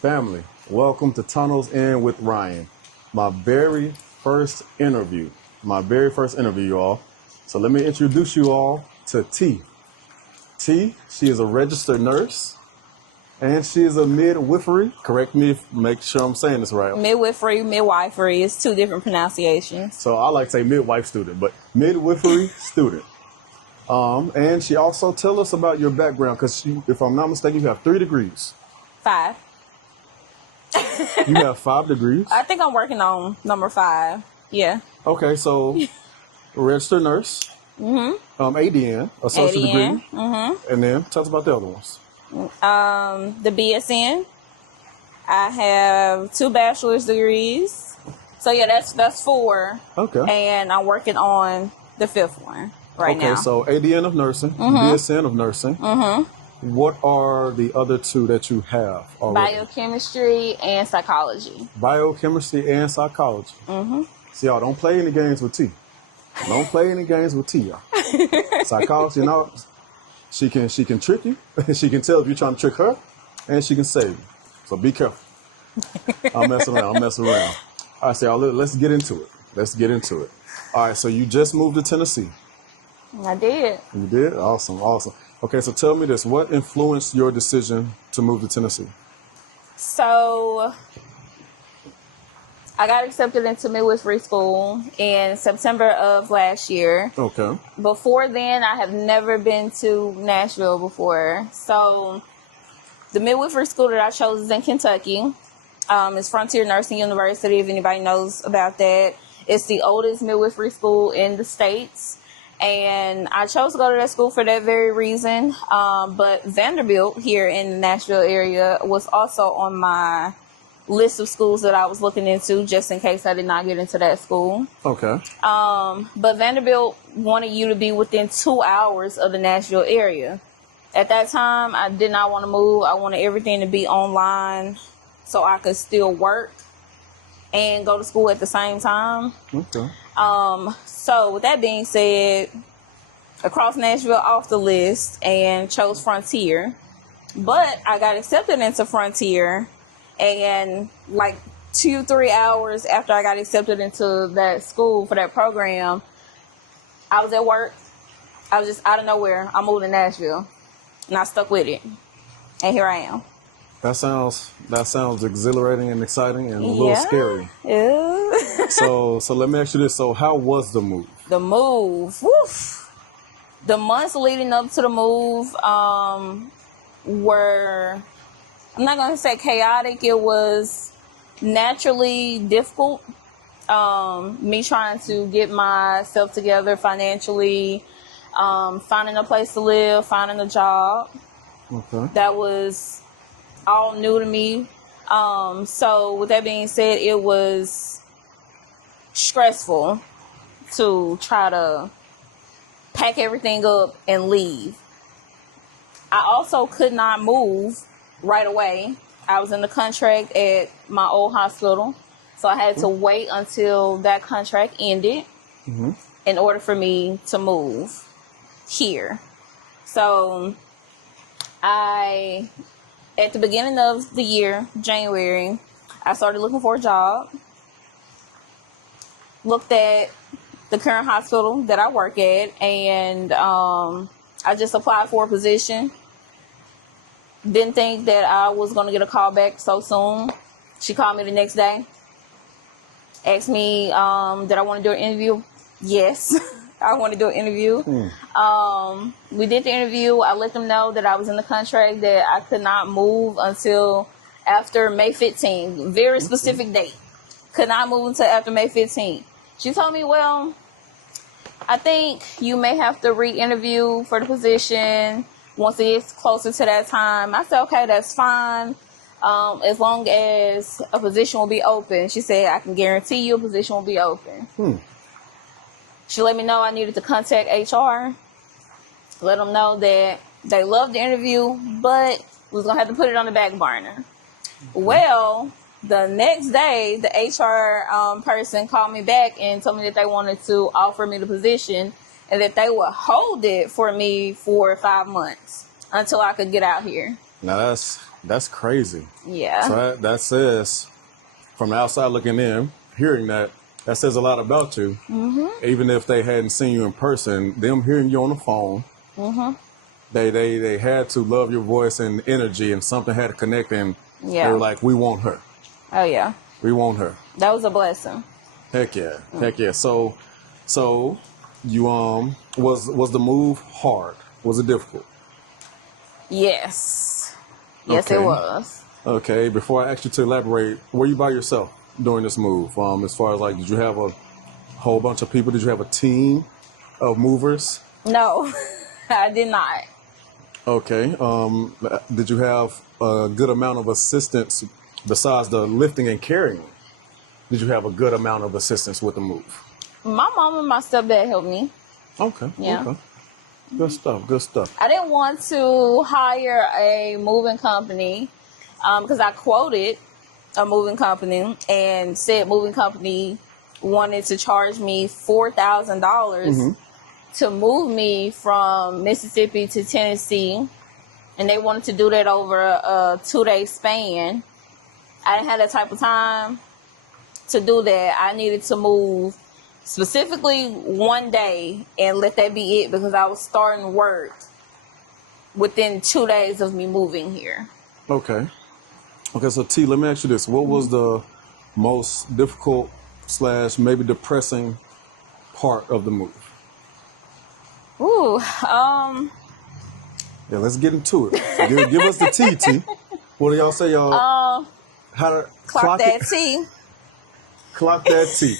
Family, welcome to Tunnels In with Ryan. My very first interview, y'all. So let me introduce you all to T. T, she is a registered nurse, and she is a midwifery. Correct me if make sure I'm saying this right. Midwifery is two different pronunciations. So I like to say midwife student, but midwifery student. And she also tell us about your background, because if I'm not mistaken, you have 3 degrees. 5. You have 5 degrees? I think I'm working on number 5. Yeah. Okay, so registered nurse, ADN, associate degree, and then tell us about the other ones. The BSN. I have 2 bachelor's degrees. So yeah, that's 4. Okay. And I'm working on the 5th one right now. Okay, so ADN of nursing, BSN of nursing. What are the other 2 that you have already? Biochemistry and psychology. Biochemistry and psychology. See, y'all, don't play any games with T. Don't play any games with T, y'all. Psychology, she can trick you. She can tell if you're trying to trick her, and she can save you. So be careful. I'm messing around. All right, so y'all, let's get into it. All right, so you just moved to Tennessee. I did. You did? Awesome. Okay, so tell me this. What influenced your decision to move to Tennessee? So I got accepted into midwifery school in September of last year. Okay. Before then, I have never been to Nashville before. So the midwifery school that I chose is in Kentucky. It's Frontier Nursing University, if anybody knows about that. It's the oldest midwifery school in the States. And I chose to go to that school for that very reason. But Vanderbilt here in the Nashville area was also on my list of schools that I was looking into, just in case I did not get into that school. Okay. But Vanderbilt wanted you to be within 2 hours of the Nashville area. At that time, I did not want to move. I wanted everything to be online so I could still work and go to school at the same time. Okay. So with that being said, I crossed Nashville off the list and chose Frontier. But I got accepted into Frontier, and like 2-3 hours after I got accepted into that school for that program, I was at work. I was just out of nowhere. I moved to Nashville, and I stuck with it. And here I am. That sounds exhilarating and exciting and a little scary. Yeah. So let me ask you this. So how was the move? The move. Woof. The months leading up to the move were, I'm not going to say chaotic. It was naturally difficult. Me trying to get myself together financially, finding a place to live, finding a job. Okay. That was all new to me. So with that being said, it was stressful to try to pack everything up and leave. I also could not move right away. I was in the contract at my old hospital, so I had to wait until that contract ended in order for me to move here. So at the beginning of the year, January, I started looking for a job. Looked at the current hospital that I work at, and I just applied for a position. Didn't think that I was going to get a call back so soon. She called me the next day. Asked me, did I want to do an interview? Yes, I want to do an interview. We did the interview. I let them know that I was in the contract, that I could not move until after May 15th. Very specific date. Could not move until after May 15th. She told me, well, I think you may have to re-interview for the position once it gets closer to that time. I said, okay, that's fine. As long as a position will be open. She said, I can guarantee you a position will be open. She let me know I needed to contact HR. Let them know that they loved the interview, but we was going to have to put it on the back burner. Well, the next day, the HR person called me back and told me that they wanted to offer me the position and that they would hold it for me for 5 months until I could get out here. Now That's crazy. Yeah. So that says, from the outside looking in, hearing that says a lot about you. Mm-hmm. Even if they hadn't seen you in person, them hearing you on the phone, mm-hmm. they had to love your voice and energy, and something had to connect, and they were like, we want her. Oh, yeah. We want her. That was a blessing. Heck yeah. Heck yeah. So you, was the move hard? Was it difficult? Yes. Yes, okay. It was. Okay. Before I ask you to elaborate, were you by yourself during this move? As far as like, did you have a whole bunch of people? Did you have a team of movers? No, I did not. Okay. Did you have a good amount of assistance besides the lifting and carrying? Did you have a good amount of assistance with the move? My mom and my stepdad helped me. Okay. Yeah. Okay. Good stuff. Good stuff. I didn't want to hire a moving company because I quoted a moving company, and said moving company wanted to charge me $4,000 to move me from Mississippi to Tennessee, and they wanted to do that over a 2-day span. I didn't have that type of time to do that. I needed to move specifically one day and let that be it, because I was starting work within 2 days of me moving here. Okay. Okay, so T, let me ask you this. What was the most difficult / maybe depressing part of the move? Ooh, Yeah, let's get into it. Give us the T, T. What do y'all say, y'all? How to clock that T. Clock that T.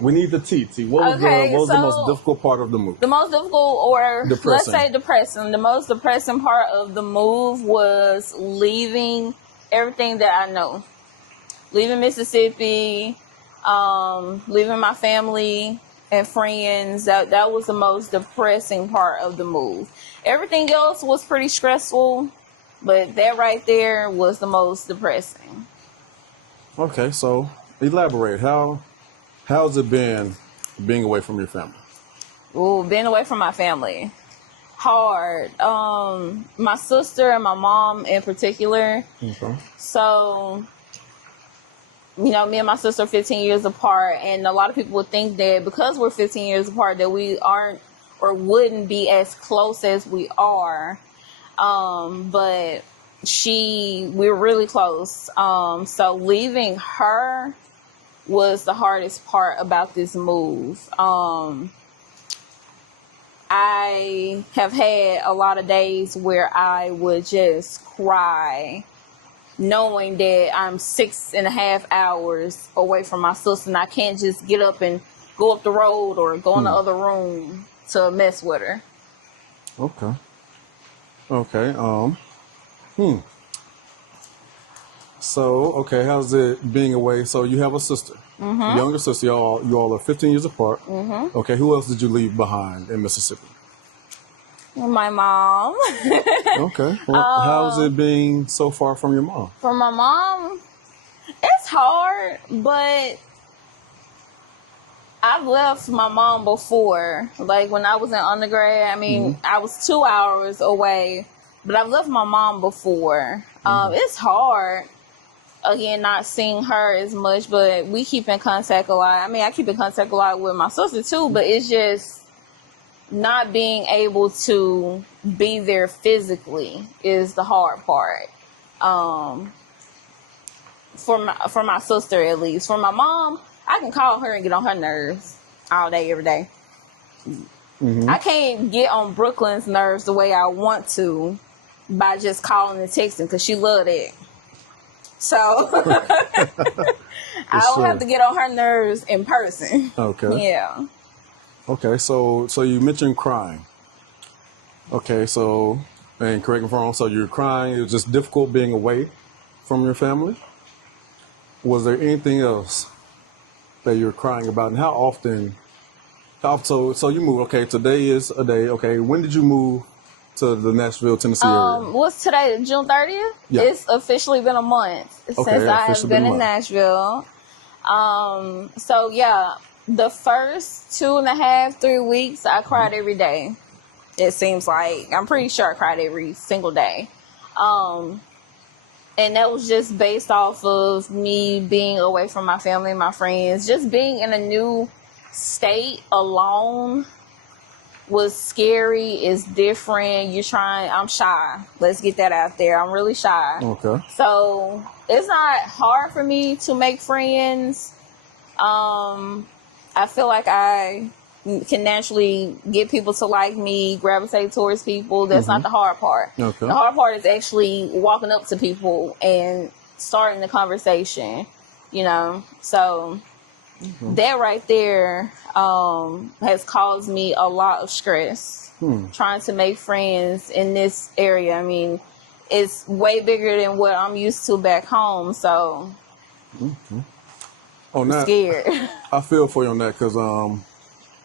We need the T, T. What was the most difficult part of the move? The most difficult, or depressing. Let's say depressing. The most depressing part of the move was leaving everything that I know. Leaving Mississippi, leaving my family and friends. That was the most depressing part of the move. Everything else was pretty stressful, but that right there was the most depressing. Okay, so elaborate. How's it been being away from your family? Ooh, being away from my family. Hard. My sister and my mom in particular. Okay. So, me and my sister are 15 years apart, and a lot of people would think that because we're 15 years apart that we aren't or wouldn't be as close as we are. But we're really close. So leaving her was the hardest part about this move. I have had a lot of days where I would just cry, knowing that I'm 6.5 hours away from my sister, and I can't just get up and go up the road or go in the other room to mess with her. Okay. Okay. So, okay, how's it being away? So you have a sister, younger sister. You all are 15 years apart. Mm-hmm. Okay, who else did you leave behind in Mississippi? My mom. Okay. Well, how's it being so far from your mom? For my mom, it's hard, but I've left my mom before. Like when I was in undergrad, I was 2 hours away, but I've left my mom before. It's hard. Again, not seeing her as much, but we keep in contact a lot. I keep in contact a lot with my sister too, but it's just not being able to be there physically is the hard part. For my sister, at least. For my mom, I can call her and get on her nerves all day, every day. Mm-hmm. I can't get on Brooklyn's nerves the way I want to by just calling and texting, because she loved it. So I don't have to get on her nerves in person. Okay. Yeah. Okay, so you mentioned crying. Okay, so, and correct me if I'm wrong, so you're crying. It was just difficult being away from your family. Was there anything else that you're crying about, and how often? So you moved. Okay, today is a day. Okay, when did you move to the Nashville, Tennessee area? What's today? June 30th? Yeah. It's officially been a month since I have been in Nashville. So yeah, the first 2.5, 3 weeks, I cried every day. It seems like, I'm pretty sure I cried every single day. And that was just based off of me being away from my family and my friends. Just being in a new state alone was scary. It's different. I'm shy. Let's get that out there. I'm really shy. Okay. So it's not hard for me to make friends. I feel like I can naturally get people to like me, gravitate towards people. That's not the hard part. Okay. The hard part is actually walking up to people and starting the conversation, So that right there has caused me a lot of stress trying to make friends in this area. I mean, it's way bigger than what I'm used to back home, so On that, scared. I feel for you on that because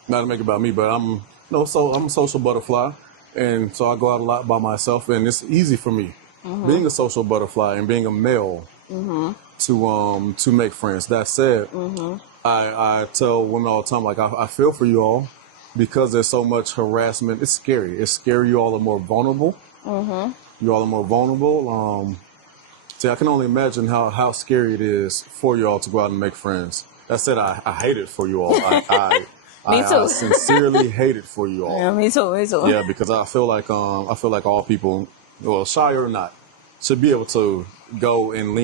not to make it about me, but I'm a social butterfly, and so I go out a lot by myself, and it's easy for me being a social butterfly and being a male to make friends. That said, I tell women all the time, like I feel for you all because there's so much harassment. It's scary. It's scary. You all are more vulnerable. You all are more vulnerable. See, I can only imagine how scary it is for you all to go out and make friends. That said, I hate it for you all. Me too. I sincerely hate it for you all. Yeah, me too. Yeah, because I feel like all people, well, shy or not, should be able to go and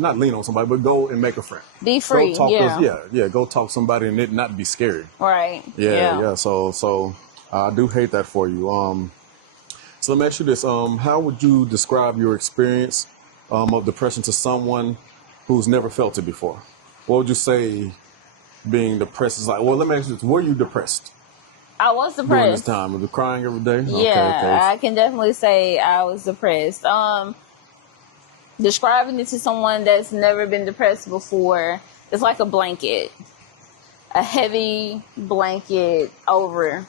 not lean on somebody, but go and make a friend. Be free. Go talk go talk to somebody and it not be scary. Right. Yeah. So I do hate that for you. So let me ask you this: how would you describe your experience of depression to someone who's never felt it before? What would you say being depressed is like? Well, let me ask you this: were you depressed? I was depressed during this time. Were you crying every day? Yeah, Okay. I can definitely say I was depressed. Describing it to someone that's never been depressed before, it's like a blanket, a heavy blanket over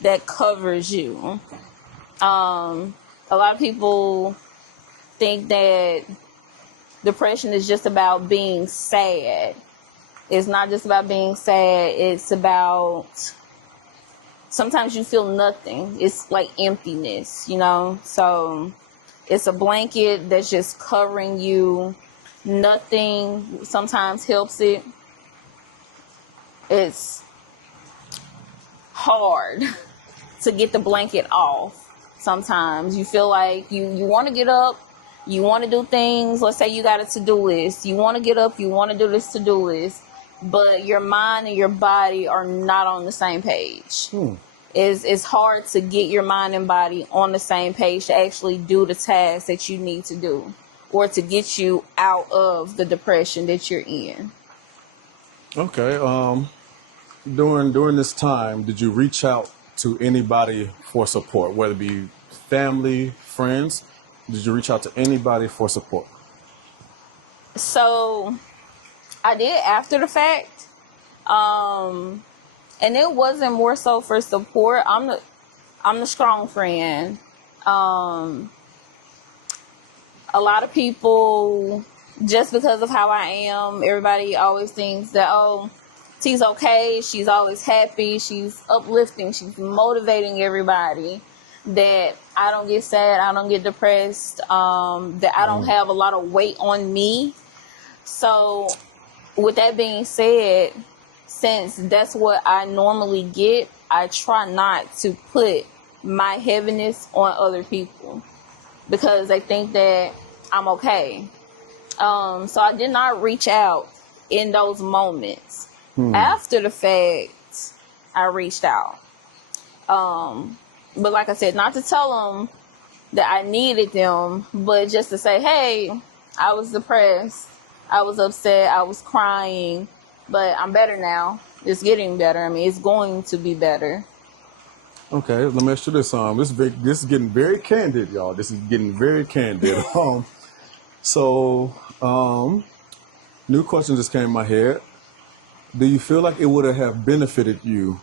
that covers you. A lot of people think that depression is just about being sad. It's not just about being sad. It's about sometimes you feel nothing. It's like emptiness, So it's a blanket that's just covering you. Nothing sometimes helps it. It's hard to get the blanket off. Sometimes you feel like you want to get up, you want to do things. Let's say you got a to-do list. You want to get up, you want to do this to-do list, but your mind and your body are not on the same page. It's hard to get your mind and body on the same page to actually do the task that you need to do or to get you out of the depression that you're in. Okay. During this time, did you reach out to anybody for support, whether it be family, friends? Did you reach out to anybody for support? So I did after the fact. And it wasn't more so for support. I'm the strong friend. A lot of people, just because of how I am, everybody always thinks that, oh, T's okay. She's always happy. She's uplifting. She's motivating everybody. That I don't get sad. I don't get depressed. That I don't have a lot of weight on me. So with that being said, since that's what I normally get, I try not to put my heaviness on other people because they think that I'm okay. So I did not reach out in those moments. After the fact, I reached out. But like I said, not to tell them that I needed them, but just to say, hey, I was depressed. I was upset. I was crying. But I'm better now. It's getting better. I mean, it's going to be better. Okay, let me ask you this. This is getting very candid, y'all. This is getting very candid. New question just came in my head. Do you feel like it would have benefited you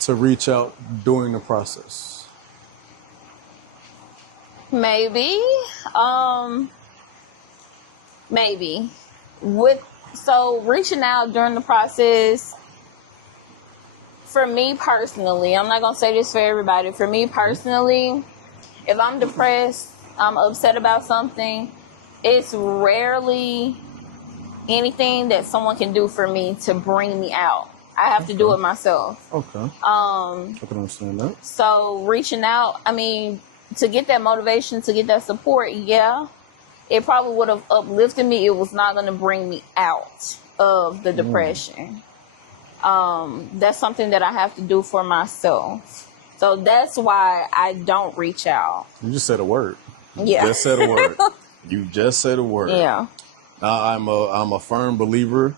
to reach out during the process? Maybe. Maybe. So reaching out during the process, for me personally, I'm not going to say this for everybody. For me personally, if I'm depressed, I'm upset about something, it's rarely anything that someone can do for me to bring me out. I have to do it myself. Okay. I can understand that. So reaching out, I mean, to get that motivation, to get that support, yeah, it probably would have uplifted me. It was not going to bring me out of the depression. That's something that I have to do for myself. So that's why I don't reach out. You just said a word. Yeah. You just said a word. You just said a word. Yeah. I'm a firm believer,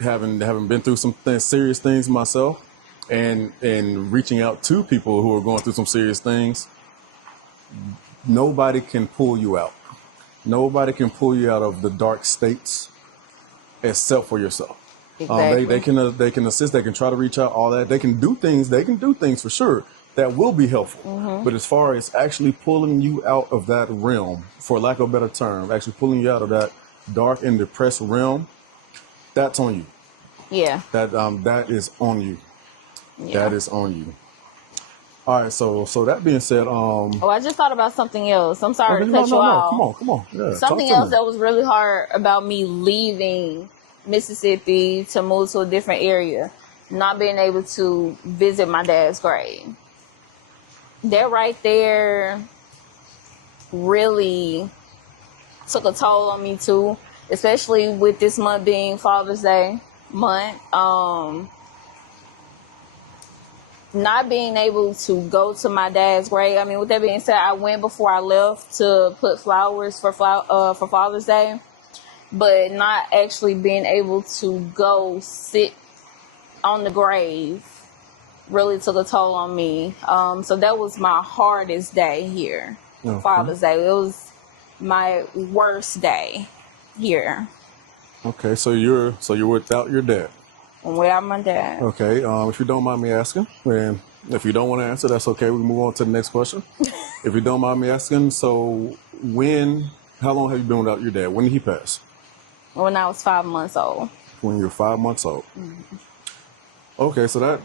having been through some serious things myself, and reaching out to people who are going through some serious things. Nobody can pull you out. Nobody can pull you out of the dark states except for yourself. Exactly. They can assist. They can try to reach out. All that. They can do things. They can do things for sure that will be helpful. But as far as actually pulling you out of that realm, for lack of a better term, actually pulling you out of that dark and depressed realm, that's on you. Yeah. That is on you. Yeah. That is on you. All right. So that being said, I just thought about something else. I'm sorry to cut you off. Come on. Yeah, something else that was really hard about me leaving Mississippi to move to a different area, not being able to visit my dad's grave. That right there really took a toll on me too, especially with this month being Father's Day month. Not being able to go to my dad's grave. I mean, with that being said, I went before I left to put flowers for Father's Day, but not actually being able to go sit on the grave really took a toll on me. So that was my hardest day here, Father's Day. It was my worst day here. Okay, so you're without your dad. Without my dad. Okay, if you don't mind me asking, and if you don't want to answer, that's okay. We can move on to the next question. If you don't mind me asking, so how long have you been without your dad? When did he pass? When I was 5 months old. When you were 5 months old. Okay, so that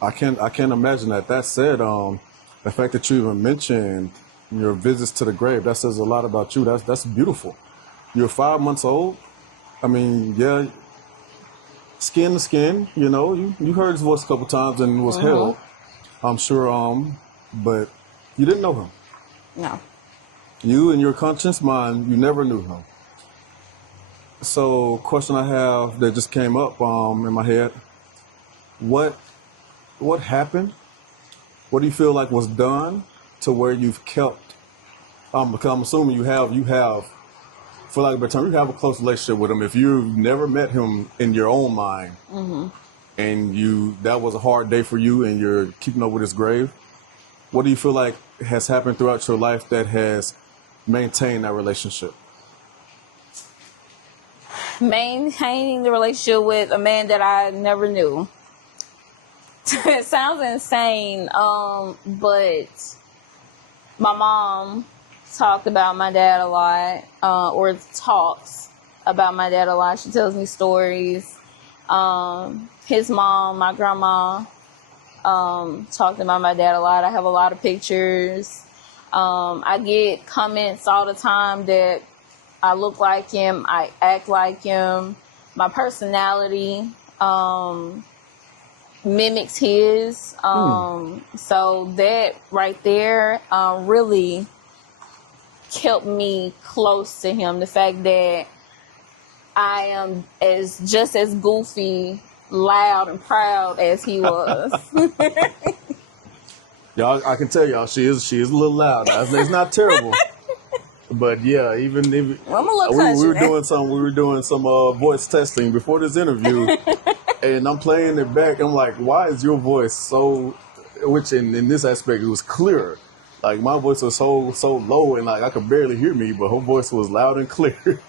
I can't imagine that. That said, the fact that you even mentioned your visits to the grave, that says a lot about you. That's beautiful. You're 5 months old. I mean, yeah. Skin to skin, you heard his voice a couple times and was held, I'm sure, but you didn't know him. No. You in your conscious mind, you never knew him. So, question I have that just came up in my head, what happened? What do you feel like was done to where you've kept, because I'm assuming you have, for lack of a better term, you have a close relationship with him. If you've never met him in your own mind, and that was a hard day for you, and you're keeping up with his grave, what do you feel like has happened throughout your life that has maintained that relationship? Maintaining the relationship with a man that I never knew. It sounds insane, but my mom talked about my dad a lot, or talks about my dad a lot. She tells me stories. His mom, my grandma, talked about my dad a lot. I have a lot of pictures. I get comments all the time that I look like him, I act like him, my personality mimics his. So that right there really kept me close to him. The fact that I am just as goofy, loud, and proud as he was. Y'all, I can tell y'all, she is a little loud. It's not terrible, but yeah, even I'm a little country, we were doing some voice testing before this interview, and I'm playing it back. I'm like, why is your voice so? Which in this aspect, it was clearer. Like my voice was so low, and like I could barely hear me, but her voice was loud and clear.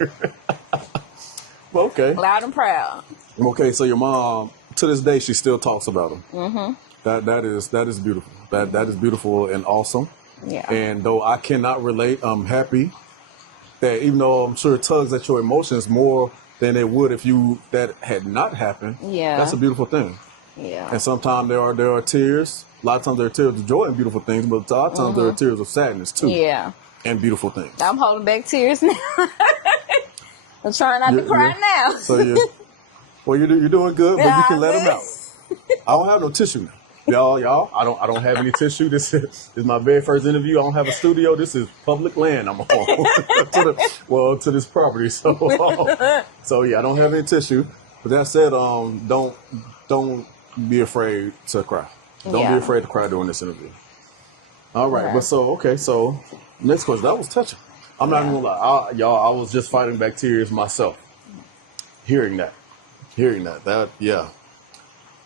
Okay. Loud and proud. Okay, so your mom, to this day, she still talks about him. That is beautiful. That is beautiful and awesome. Yeah. And though I cannot relate, I'm happy that even though I'm sure it tugs at your emotions more than it would if that had not happened. Yeah. That's a beautiful thing. Yeah. And sometimes there are tears. A lot of times there are tears of joy and beautiful things, but a lot of times there are tears of sadness too. Yeah. and beautiful things. I'm holding back tears now. I'm trying not to cry now. So well, you're doing good, but you can let them out. I don't have no tissue now. Y'all, I don't have any tissue. This is my very first interview. I don't have a studio. This is public land I'm on. to this property. So yeah, I don't have any tissue. But that said, don't be afraid to cry. Don't be afraid to cry during this interview. All right, but so next question. That was touching. I'm not even gonna lie, y'all. I was just fighting back tears myself. Hearing that.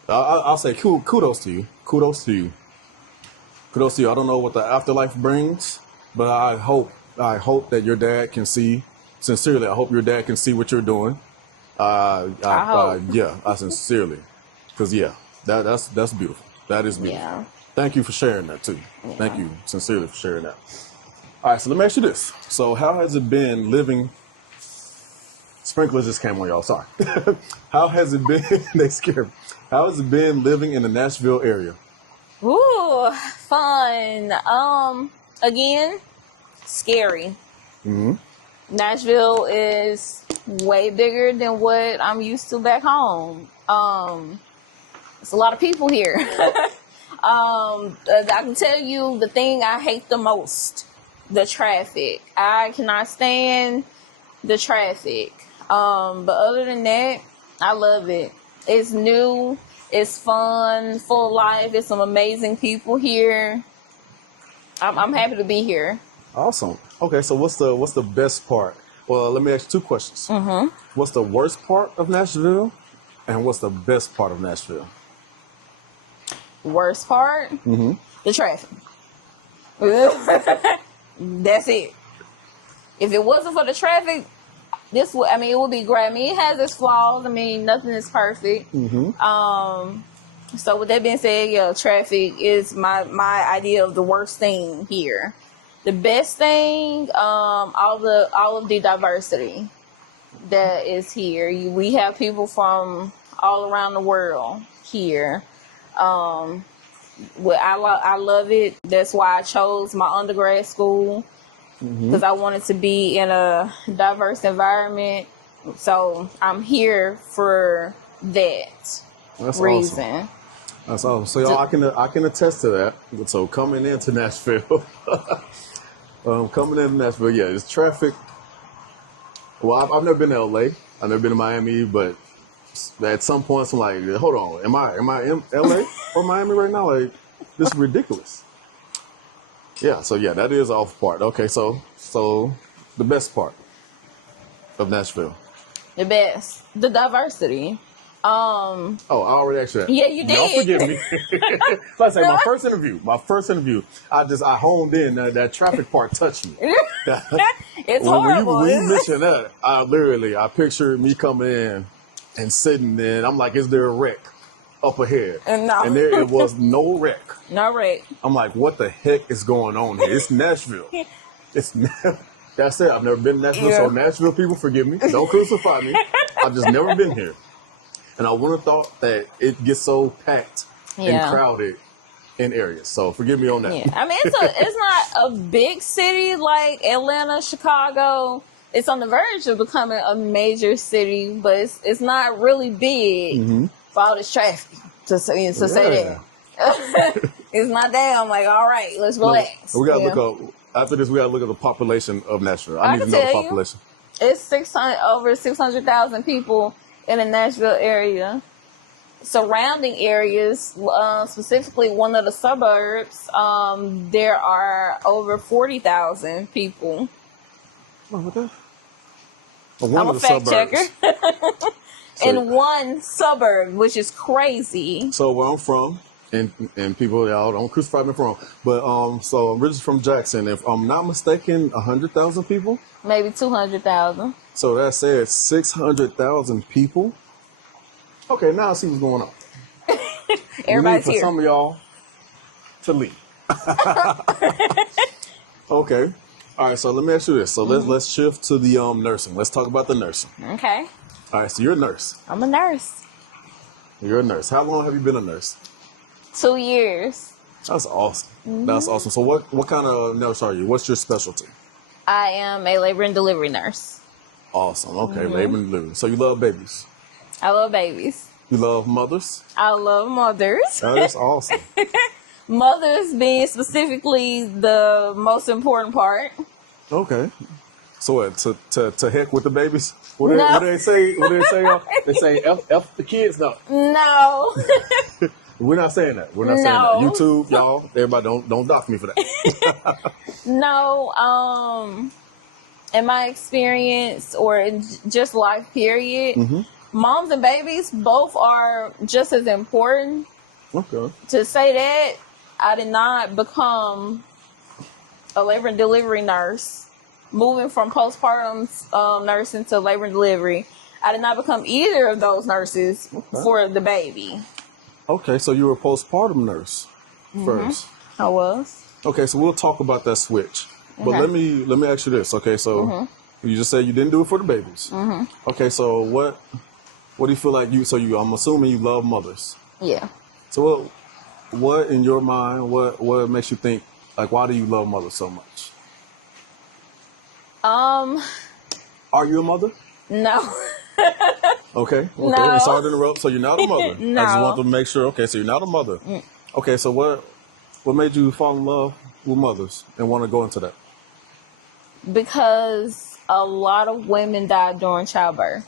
I'll say kudos to you. Kudos to you. I don't know what the afterlife brings, but I hope that your dad can see. Sincerely, I hope your dad can see what you're doing. I sincerely, because that's beautiful. That is beautiful. Yeah. Thank you for sharing that too. Yeah. Thank you sincerely for sharing that. All right, so let me ask you this. So how has it been living? Sprinklers just came on, y'all. Sorry. How has it been? They scared me. How has it been living in the Nashville area? Ooh, fun. Again, scary. Mm-hmm. Nashville is way bigger than what I'm used to back home. It's a lot of people here. I can tell you the thing I hate the most, the traffic. I cannot stand the traffic. But other than that, I love it. It's new, it's fun, full of life. It's some amazing people here. I'm happy to be here. Awesome. Okay, so what's the best part? Well, let me ask you two questions. Mm-hmm. What's the worst part of Nashville, and what's the best part of Nashville? Worst part? Mm-hmm. The traffic. That's it. If it wasn't for the traffic, it would be great. I mean, it has its flaws. I mean, nothing is perfect. Mm-hmm. So with that being said, traffic is my idea of the worst thing here. The best thing, all of the diversity that is here. We have people from all around the world here. I love it. That's why I chose my undergrad school, because I wanted to be in a diverse environment. So I'm here for that reason. Awesome. That's awesome. So y'all, I can attest to that. So coming into Nashville, it's traffic. Well, I've never been to LA. I've never been to Miami, but at some points I'm like, hold on, am I in LA or Miami right now? Like, this is ridiculous. Yeah, so that is off part. Okay, so the best part of Nashville. The best. The diversity. I already asked you that. Yeah, you did. Y'all forgive me. Like I say, my first interview, I honed in. That traffic part touched me. It's horrible. When you mentioned that, I pictured me coming in and sitting there, and I'm like, is there a wreck up ahead? And there it was no wreck. No wreck. I'm like, what the heck is going on here? It's Nashville. That's it. I've never been to Nashville, so Nashville people, forgive me. Don't crucify me. I've just never been here. And I wouldn't have thought that it gets so packed and crowded in areas. So forgive me on that. Yeah. I mean, it's not a big city like Atlanta, Chicago. It's on the verge of becoming a major city, but it's not really big for all this traffic to say that. It's not that. I'm like, all right, let's relax. We gotta look up after this. We gotta look at the population of Nashville. I need to know the population. It's over 600,000 people in the Nashville area. Surrounding areas, specifically one of the suburbs, there are over 40,000 people. Oh, what the? I'm a fact checker. In one suburb, which is crazy. So where I'm from, and people, y'all don't crucify me for wrong, but so I'm originally from Jackson. If I'm not mistaken, 100,000 people. Maybe 200,000. So that said, 600,000 people. Okay, now I see what's going on. Everybody's for here. Some of y'all to leave. Okay. All right, so let me ask you this. So let's shift to the nursing. Let's talk about the nursing. Okay. All right, so you're a nurse. I'm a nurse. You're a nurse. How long have you been a nurse? 2 years. That's awesome. That's awesome. So what kind of nurse are you? What's your specialty? I am a labor and delivery nurse. Awesome. Okay, labor and delivery. So you love babies. I love babies. You love mothers. I love mothers. That's awesome. Mothers being specifically the most important part. Okay. So what? To heck with the babies? What No. do they say? What do they say? They say F the kids. No. No. We're not saying that. We're not saying No. that. YouTube, y'all, everybody, don't dock me for that. No. In my experience, or in just life period, moms and babies both are just as important. Okay. To say that, I did not become a labor and delivery nurse. Moving from postpartum nursing to labor and delivery, I did not become either of those nurses for the baby. Okay, so you were a postpartum nurse first. I was. Okay, so we'll talk about that switch. But Okay. let me ask you this. Okay, so you just said you didn't do it for the babies. Okay, so what do you feel like I'm assuming you love mothers. Yeah. So what in your mind, what makes you think, like, why do you love mothers so much? Are you a mother? No. Okay. No. Sorry to interrupt. So you're not a mother. No. I just want to make sure. Okay, so you're not a mother. Okay, so what made you fall in love with mothers and want to go into that? Because a lot of women died during childbirth.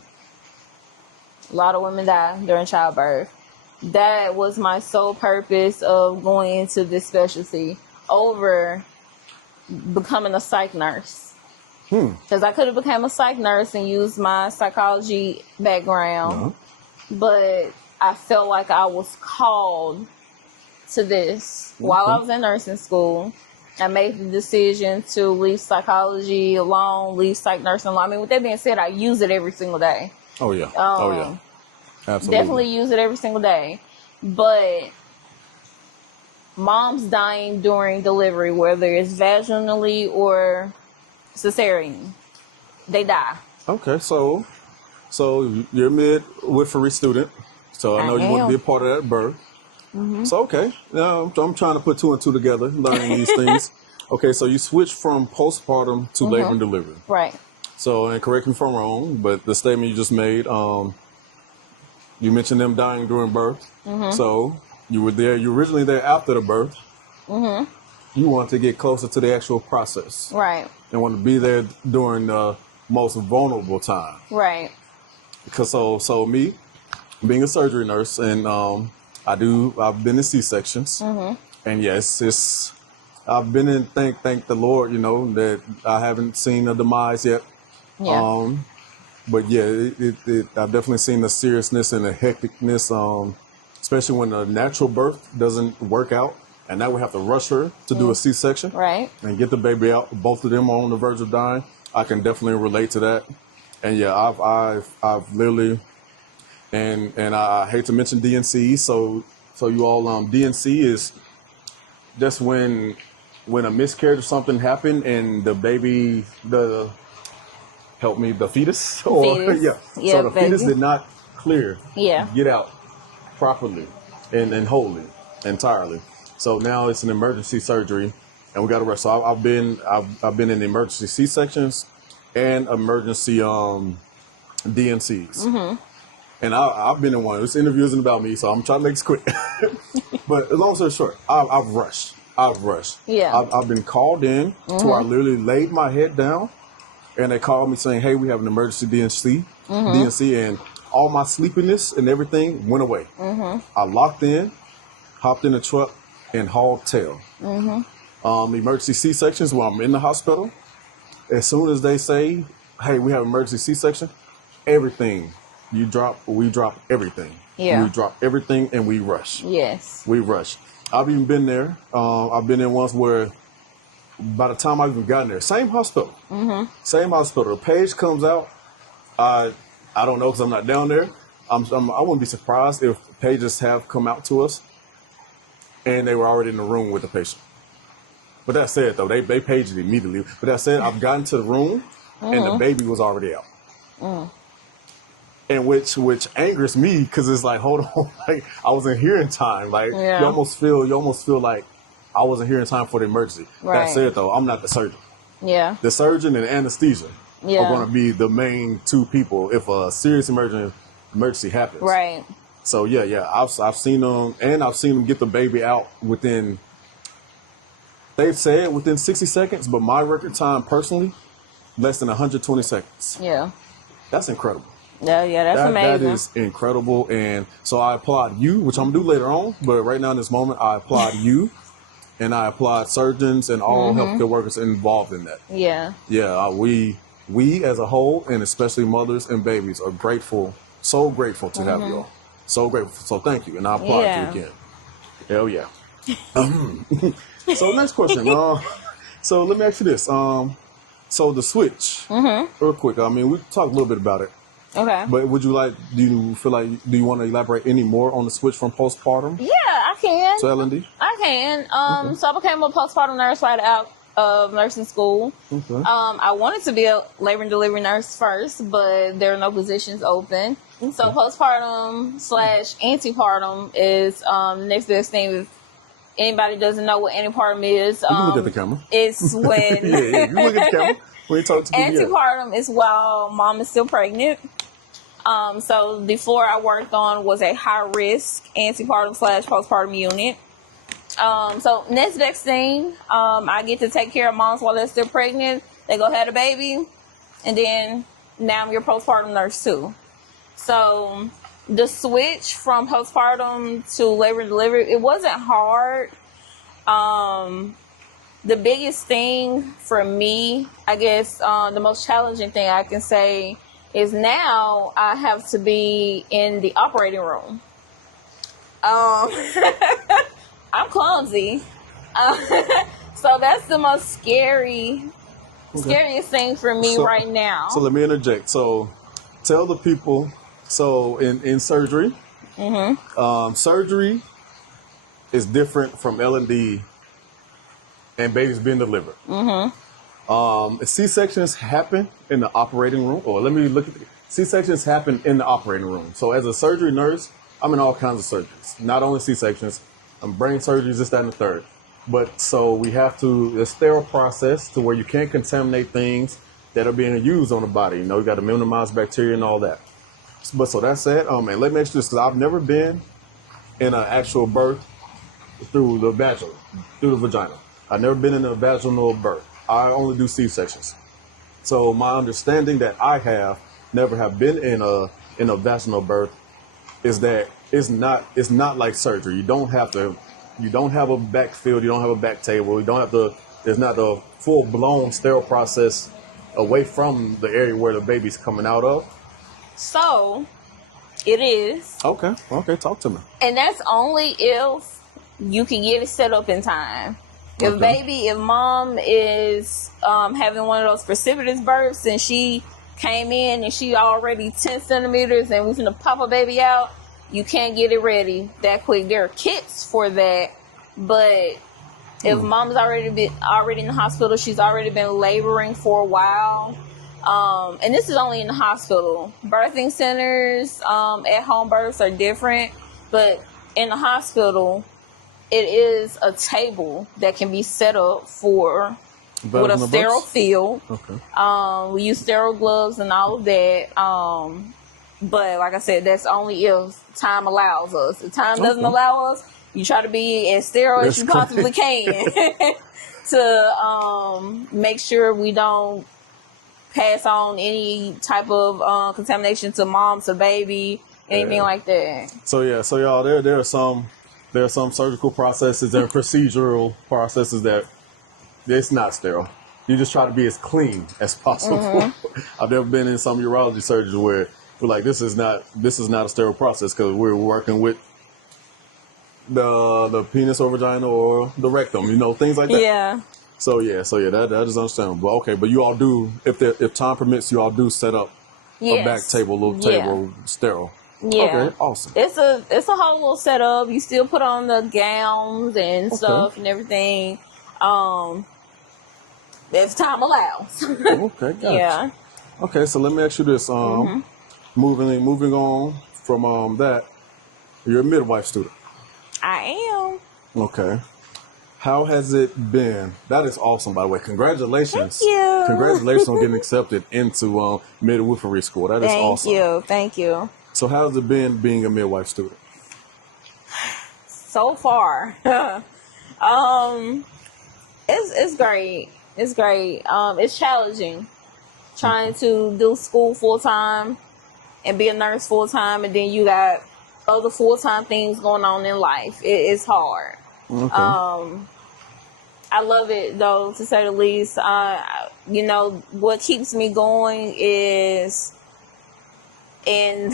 That was my sole purpose of going into this specialty over becoming a psych nurse. Because I could have become a psych nurse and used my psychology background, but I felt like I was called to this. While I was in nursing school, I made the decision to leave psychology alone, leave psych nursing alone. I mean, with that being said, I use it every single day. Oh yeah. Absolutely. Definitely use it every single day. But moms dying during delivery, whether it's vaginally or cesarean, they die. Okay, so you're a midwifery student, so I know you want to be a part of that birth. So okay, now I'm trying to put two and two together, learning these things. Okay, so you switched from postpartum to labor and delivery. Right. So, and correct me if I'm wrong, but the statement you just made, you mentioned them dying during birth. So you were originally there after the birth. You wanted to get closer to the actual process. Right. And want to be there during the most vulnerable time. Right. Because so me, being a surgery nurse, and I've been in C-sections, and yes, I've been in, thank the Lord, that I haven't seen a demise yet. Yeah. But yeah, I've definitely seen the seriousness and the hecticness, especially when a natural birth doesn't work out. And now we have to rush her to do a C-section, Right. and get the baby out. Both of them are on the verge of dying. I can definitely relate to that. And yeah, I've literally, and I hate to mention DNC. So you all, DNC is just when a miscarriage or something happened and the baby, the fetus, or Fetus. yeah. Yeah, So the fetus baby. did not clear, Yeah. get out properly and wholly, entirely. So now it's an emergency surgery, and we got to rush. So I've been in emergency C-sections and emergency DNCs, and I've been in one. This interview isn't about me, so I'm trying to make this quick. But long story short, I've rushed. Yeah. I've been called in to where I literally laid my head down, and they called me saying, "Hey, we have an emergency DNC," and all my sleepiness and everything went away. I locked in, hopped in the truck, and hauled tail. Emergency C-sections when I'm in the hospital, as soon as they say, "Hey, we have emergency C-section," everything we drop everything. Yeah. We drop everything and we rush. Yes. We rush. I've even been there. I've been in ones where by the time I've even gotten there, same hospital. Same hospital. The page comes out. I don't know because I'm not down there. I wouldn't be surprised if pages have come out to us and they were already in the room with the patient. But that said, though, they paged it immediately. But that said, I've gotten to the room and the baby was already out. And which angers me because it's like, hold on, like I wasn't here in time. Like Yeah. you almost feel like I wasn't here in time for the emergency. Right. That said, though, I'm not the surgeon. Yeah. The surgeon and anesthesia are Yeah. going to be the main two people if a serious emergency happens. Right. So yeah, I've seen them, and I've seen them get the baby out within. They've said within 60 seconds, but my record time personally, less than 120 seconds. Yeah. That's incredible. Yeah, that's amazing. That is incredible, and so I applaud you, which I'm gonna do later on. But right now in this moment, I applaud you, and I applaud surgeons and all healthcare workers involved in that. Yeah. Yeah, we as a whole, and especially mothers and babies, are grateful, so grateful to have you all. So grateful. So thank you, and I applaud you again. Hell yeah. So next question. So let me ask you this. So the switch, real quick. I mean, we talked a little bit about it. Okay. But do you want to elaborate any more on the switch from postpartum? Yeah, I can. To L&D? I can. So I became a postpartum nurse right out of nursing school. Okay. I wanted to be a labor and delivery nurse first, but there are no positions open. Okay. So postpartum / antepartum is next best thing. If anybody doesn't know what antepartum is, you can look at the camera. It's when yeah, you look at the camera. When you talk to antepartum is while mom is still pregnant. So the floor I worked on was a high risk antepartum / postpartum unit. So next best thing, I get to take care of moms while they're still pregnant. They go have a baby, and then now I'm your postpartum nurse too. So the switch from postpartum to labor and delivery, it wasn't hard. The biggest thing for me, I guess, the most challenging thing I can say is now I have to be in the operating room. I'm clumsy. So that's the most scariest thing for me right now. So let me interject. So tell the people, so in surgery, surgery is different from L&D and babies being delivered. C-sections happen in the operating room, or let me look at C-sections happen in the operating room. So as a surgery nurse, I'm in all kinds of surgeries, not only C-sections, brain surgeries, this, that, and the third. But so we have to, a sterile process to where you can't contaminate things that are being used on the body. You know, you got to minimize bacteria and all that. But so that said, and let me ask you this, because I've never been in an actual birth through the vagina. I've never been in a vaginal birth. I only do C-sections. So my understanding that I never have been in a vaginal birth is that it's not like surgery. You don't have a backfield, you don't have a back table, there's not a full blown sterile process away from the area where the baby's coming out of. So it is. Okay, talk to me. And that's only if you can get it set up in time. If mom is having one of those precipitous births and she came in and she already 10 centimeters and we're going to pop a baby out, you can't get it ready that quick. There are kits for that, but if mom's already in the hospital, she's already been laboring for a while. And this is only in the hospital. Birthing centers, at-home births are different, but in the hospital, it is a table that can be set up with a sterile field. Okay. We use sterile gloves and all of that. But like I said, that's only if time allows us. If time doesn't allow us, you try to be as sterile as you possibly can to make sure we don't pass on any type of contamination to mom, to baby, anything like that. So y'all, there are some surgical processes and procedural processes that it's not sterile. You just try to be as clean as possible. I've never been in some urology surgeries where we're like, this is not a sterile process because we're working with the penis or vagina or the rectum, things like that. Yeah. So that is understandable. Okay, but you all do, if time permits, you all do set up a back table, little table, sterile. Yeah. Okay, awesome. It's a whole little setup. You still put on the gowns and stuff and everything. If time allows. Okay, gotcha. Yeah. Okay, so let me ask you this. Moving on from that, you're a midwife student. I am. Okay. How has it been? That is awesome, by the way. Congratulations. Thank you. Congratulations on getting accepted into midwifery school. That is awesome. Thank you. So how's it been being a midwife student? So far, it's great. It's great. It's challenging trying to do school full time and be a nurse full time, and then you got other full time things going on in life. It's hard. Okay. I love it though, to say the least. You know, what keeps me going is I'm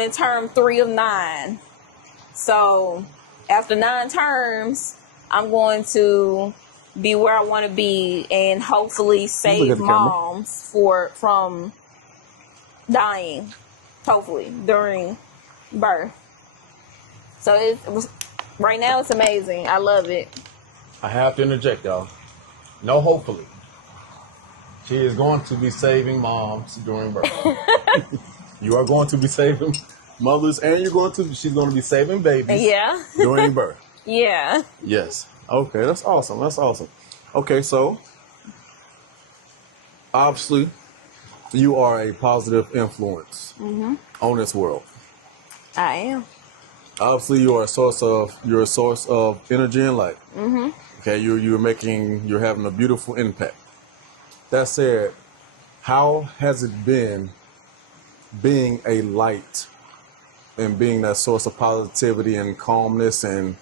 in term 3 of 9. So after 9 terms, I'm going to be where I want to be and hopefully save moms from dying, hopefully, during birth. So right now it's amazing. I love it. I have to interject, y'all. No, hopefully. She is going to be saving moms during birth. You are going to be saving mothers, and she's going to be saving babies during birth. Yeah. Yes. Okay, that's awesome. That's awesome. Okay, so obviously you are a positive influence on this world. I am. Obviously you're a source of energy and light. Okay, you're having a beautiful impact. That said, how has it been being a light and being that source of positivity and calmness and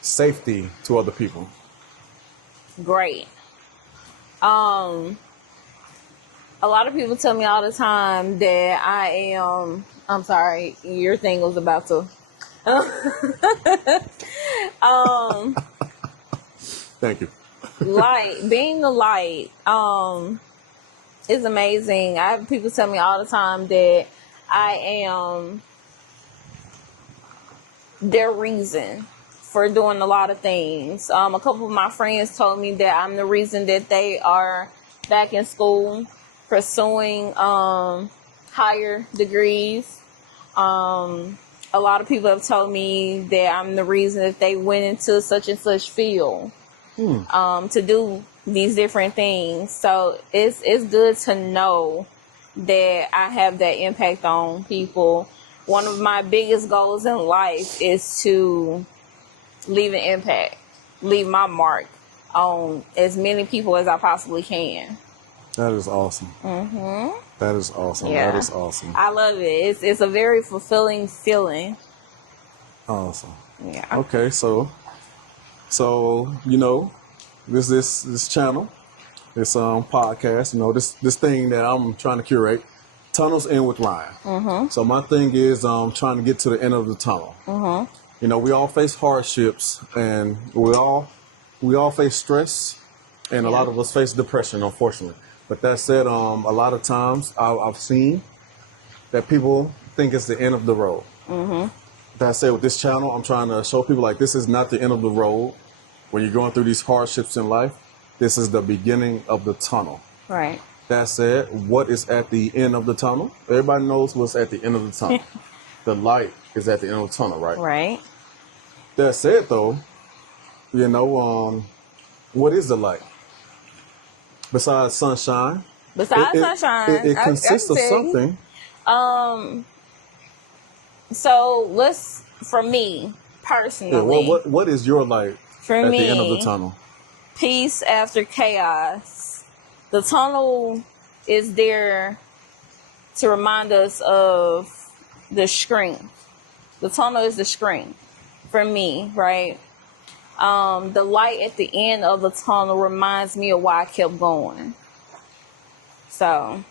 safety to other people? Great. A lot of people tell me all the time that I am. I'm sorry, your thing was about to. Thank you. Being a light, is amazing. I have people tell me all the time that I am their reason for doing a lot of things. A couple of my friends told me that I'm the reason that they are back in school pursuing higher degrees. A lot of people have told me that I'm the reason that they went into such and such field to do these different things. So it's good to know that I have that impact on people. One of my biggest goals in life is to leave an impact, leave my mark on as many people as I possibly can. That is awesome. That is awesome. Yeah. That is awesome. I love it. It's a very fulfilling feeling. Awesome. Yeah. Okay, so you know, this channel, this podcast, you know, this thing that I'm trying to curate, Tunnels In with Ryan. So my thing is trying to get to the end of the tunnel. You know, we all face hardships, and we all face stress, and a lot of us face depression, unfortunately. But that said, a lot of times I've seen that people think it's the end of the road. That said, with this channel, I'm trying to show people like this is not the end of the road. When you're going through these hardships in life, this is the beginning of the tunnel. Right. That said, what is at the end of the tunnel? Everybody knows what's at the end of the tunnel. The light is at the end of the tunnel, right? Right. That said, though, you know, what is the light? Besides sunshine. Sunshine. It consists of something. So for me personally. What is your light at the end of the tunnel? Peace after chaos. The tunnel is there to remind us of the screen. The tunnel is the screen for me, right? The light at the end of the tunnel reminds me of why I kept going. So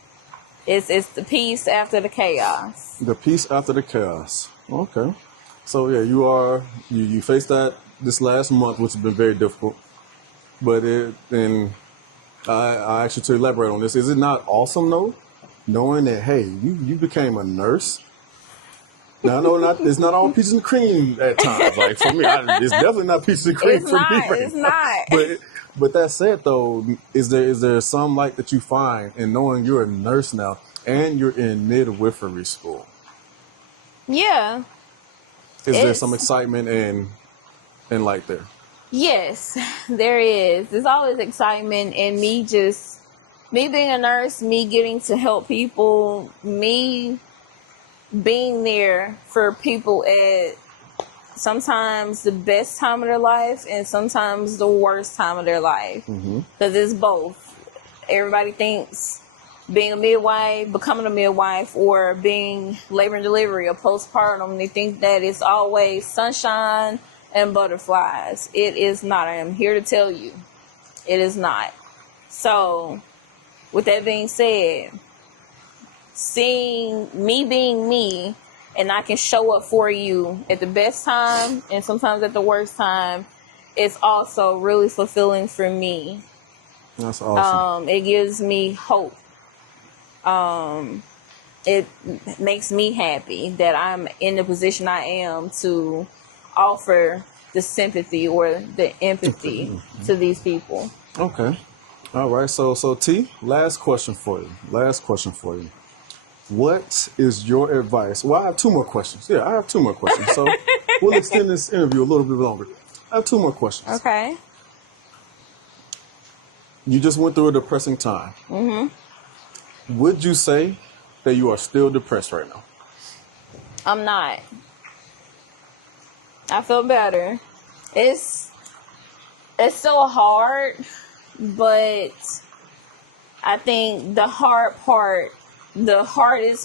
it's the peace after the chaos. The peace after the chaos. Okay. So yeah, you faced that this last month, which has been very difficult. But I asked you to elaborate on this. Is it not awesome though, knowing that hey, you became a nurse? Now I know it's not all peaches and cream at times. Like for me, it's definitely not peaches and cream for me. It's not. But that said though, is there some light that you find in knowing you're a nurse now and you're in midwifery school? Yeah. Is there some excitement in and light there? Yes, there is. There's always excitement in me being a nurse, me getting to help people, me being there for people at sometimes the best time of their life and sometimes the worst time of their life. Because it's both. Everybody thinks being a midwife, becoming a midwife, or being labor and delivery or postpartum, they think that it's always sunshine and butterflies. It is not. I am here to tell you, it is not. So, with that being said, seeing me being me, and I can show up for you at the best time and sometimes at the worst time, it's also really fulfilling for me. That's awesome. It gives me hope. It makes me happy that I'm in the position I am to offer the sympathy or the empathy to these people. Okay. All right. So T, last question for you. What is your advice? Well, I have two more questions. Yeah, I have two more questions. So we'll extend this interview a little bit longer. I have two more questions. Okay. You just went through a depressing time. Would you say that you are still depressed right now? I'm not. I feel better. It's still hard, but I think the hardest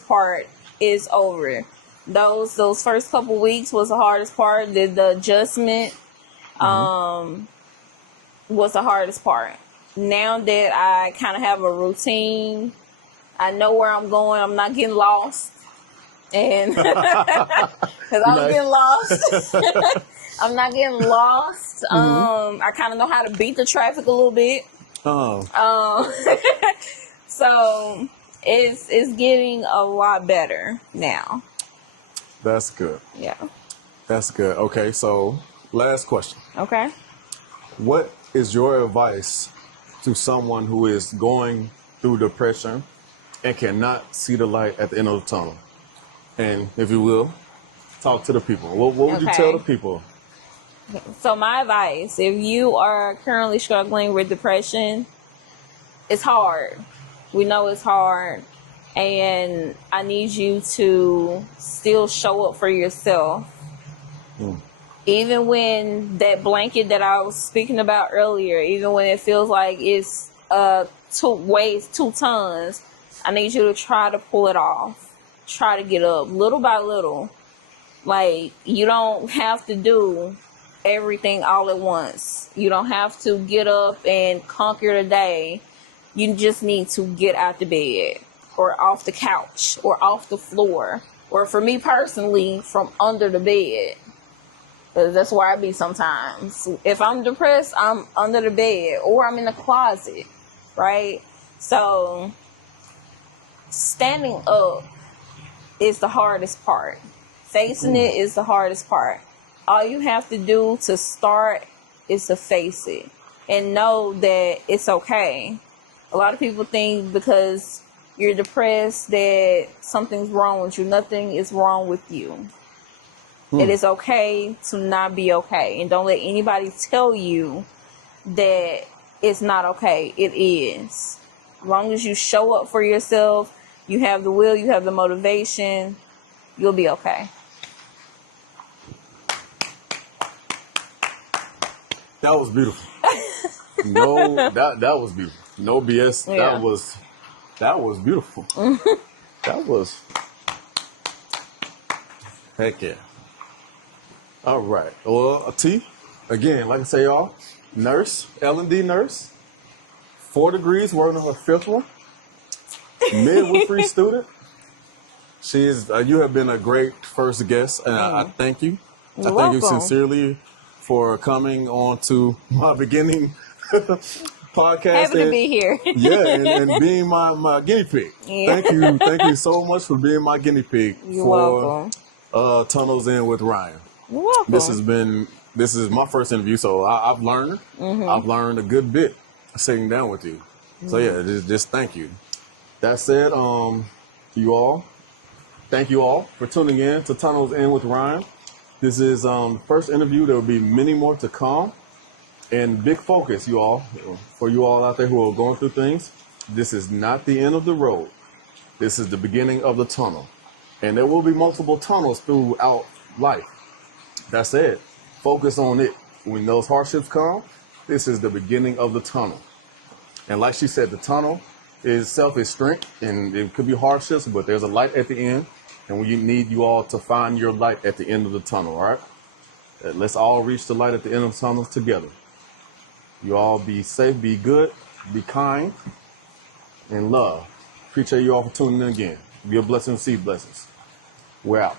part is over. Those first couple weeks was the hardest part. The adjustment was the hardest part. Now that I kind of have a routine, I know where I'm going. I'm not getting lost. And because I'm getting lost. I'm not getting lost. I kind of know how to beat the traffic a little bit. So it's getting a lot better now. That's good. Yeah. That's good. Okay, so last question. Okay. What is your advice to someone who is going through depression and cannot see the light at the end of the tunnel? And if you will, talk to the people. What would you tell the people? So my advice, if you are currently struggling with depression, it's hard. We know it's hard. And I need you to still show up for yourself. Even when that blanket that I was speaking about earlier, even when it feels like it's weighs 2 tons, I need you to try to pull it off. Try to get up little by little. Like, you don't have to do everything all at once. You don't have to get up and conquer the day. You just need to get out the bed or off the couch or off the floor. Or for me personally, from under the bed. Because that's where I be sometimes. If I'm depressed, I'm under the bed or I'm in the closet, right? So standing up is the hardest part. Facing it is the hardest part. All you have to do to start is to face it and know that it's okay. A lot of people think because you're depressed that something's wrong with you. Nothing is wrong with you. It is okay to not be okay. And don't let anybody tell you that it's not okay. It is. As long as you show up for yourself, you have the will, you have the motivation, you'll be okay. That was beautiful. That was beautiful. No BS. Yeah. That was beautiful. That was heck yeah. All right. Well, T, again, like I say, y'all, nurse, L&D nurse, 4 degrees, working on her 5th one, midwifery student. She is. You have been a great first guest, and I thank you. You're thank you welcome. sincerely for coming on to my beginning podcast. Happy to be here. Yeah, and being my guinea pig. Yeah. Thank you so much for being my guinea pig. You're welcome. Tunnels In with Ryan. You're welcome. This is my first interview, so I've learned. I've learned a good bit sitting down with you. So yeah, just thank you. That said, thank you all for tuning in to Tunnels In with Ryan. This is first interview. There will be many more to come. And big focus, you all, for you all out there who are going through things. This is not the end of the road. This is the beginning of the tunnel. And there will be multiple tunnels throughout life. That's it. Focus on it. When those hardships come, this is the beginning of the tunnel. And like she said, the tunnel itself is strength, and it could be hardships, but there's a light at the end. And we need you all to find your light at the end of the tunnel, all right? Let's all reach the light at the end of the tunnel together. You all be safe, be good, be kind, and love. Appreciate you all for tuning in again. Be a blessing, receive blessings. We're out.